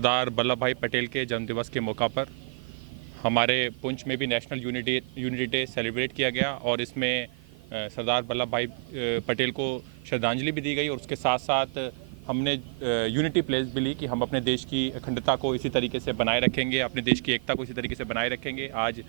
सरदार Vallabhbhai Patel के जन्मदिवस के मौका पर हमारे पुंछ में भी नेशनल यूनिटी डे सेलिब्रेट किया गया और इसमें सरदार वल्लभ भाई पटेल को श्रद्धांजलि भी दी गई और उसके साथ साथ हमने यूनिटी प्लेस भी ली कि हम अपने देश की अखंडता को इसी तरीके से बनाए रखेंगे, अपने देश की एकता को इसी तरीके से बनाए रखेंगे। आज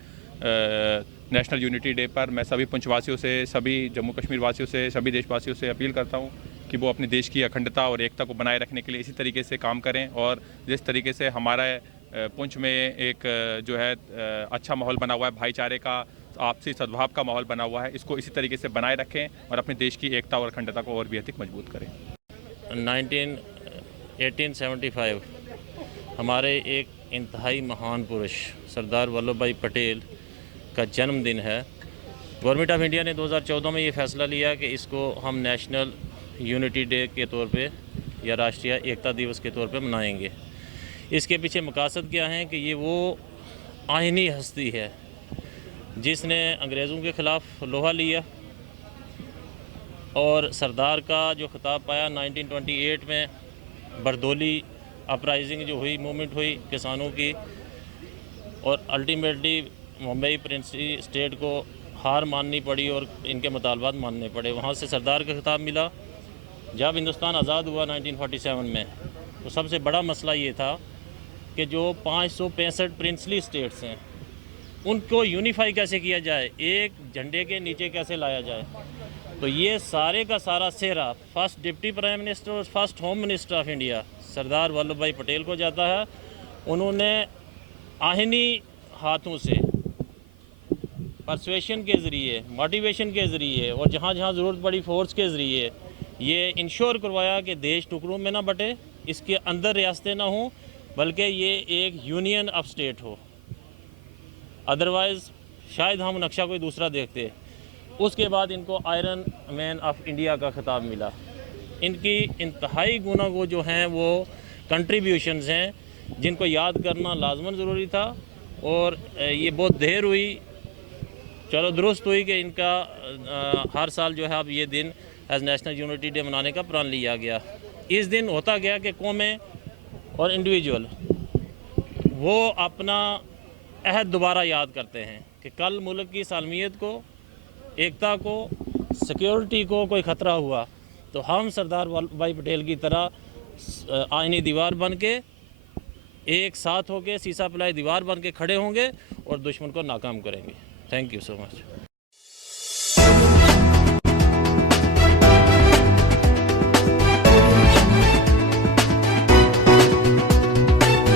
नेशनल यूनिटी डे पर मैं सभी पुंछवासियों से, सभी जम्मू कश्मीर वासियों से, सभी देशवासियों से अपील करता हूं कि वो अपने देश की अखंडता और एकता को बनाए रखने के लिए इसी तरीके से काम करें और जिस तरीके से हमारा पुंछ में एक जो है अच्छा माहौल बना हुआ है, भाईचारे का, आपसी सद्भाव का माहौल बना हुआ है, इसको इसी तरीके से बनाए रखें और अपने देश की एकता और अखंडता को और भी अधिक मजबूत करें। 1875 हमारे एक इंतहाई महान पुरुष सरदार वल्लभ भाई पटेल का जन्मदिन है। गवर्नमेंट ऑफ इंडिया ने 2014 में ये फ़ैसला लिया कि इसको हम नेशनल यूनिटी डे के तौर पे या राष्ट्रीय एकता दिवस के तौर पे मनाएंगे। इसके पीछे मकसद क्या है कि ये वो आइनी हस्ती है जिसने अंग्रेज़ों के ख़िलाफ़ लोहा लिया और सरदार का जो खिताब पाया 1928 में बरदौली अपराइजिंग जो हुई, मूवमेंट हुई किसानों की, और अल्टीमेटली मुंबई प्रिंसली स्टेट को हार माननी पड़ी और इनके मुतालबात मानने पड़े। वहाँ से सरदार का खिताब मिला। जब हिंदुस्तान आज़ाद हुआ 1947 में, तो सबसे बड़ा मसला ये था कि जो 565 प्रिंसली स्टेट्स हैं उनको यूनिफाई कैसे किया जाए, एक झंडे के नीचे कैसे लाया जाए। तो ये सारे का सारा सेहरा फर्स्ट डिप्टी प्राइम मिनिस्टर और first home minister of India Sardar Vallabhbhai Patel को जाता है। उन्होंने आहिनी हाथों से, परसुएशन के ज़रिए, मोटिवेशन के ज़रिए और जहाँ जहाँ ज़रूरत पड़ी फोर्स के ज़रिए ये इंश्योर करवाया कि देश टुकड़ों में ना बटे, इसके अंदर रियासतें ना हों, बल्कि ये एक यूनियन ऑफ स्टेट हो। अदरवाइज़ शायद हम नक्शा कोई दूसरा देखते। उसके बाद इनको आयरन मैन ऑफ इंडिया का खिताब मिला। इनकी इंतहाई गुना वो जो हैं वो कंट्रीब्यूशंस हैं जिनको याद करना लाजमन ज़रूरी था और ये बहुत देर हुई, चलो दुरुस्त हुई कि इनका हर साल जो है अब ये दिन एज नेशनल यूनिटी डे मनाने का प्रण लिया गया। इस दिन होता गया कि कौमें और इंडिविजुअल वो अपना अहद दोबारा याद करते हैं कि कल मुल्क की सालमियत को, एकता को, सिक्योरिटी को कोई ख़तरा हुआ तो हम सरदार वल्लभ भाई पटेल की तरह आइनी दीवार बन के एक साथ होके सीसा पिलाई दीवार बन के खड़े होंगे और दुश्मन को नाकाम करेंगे। Thank you so much.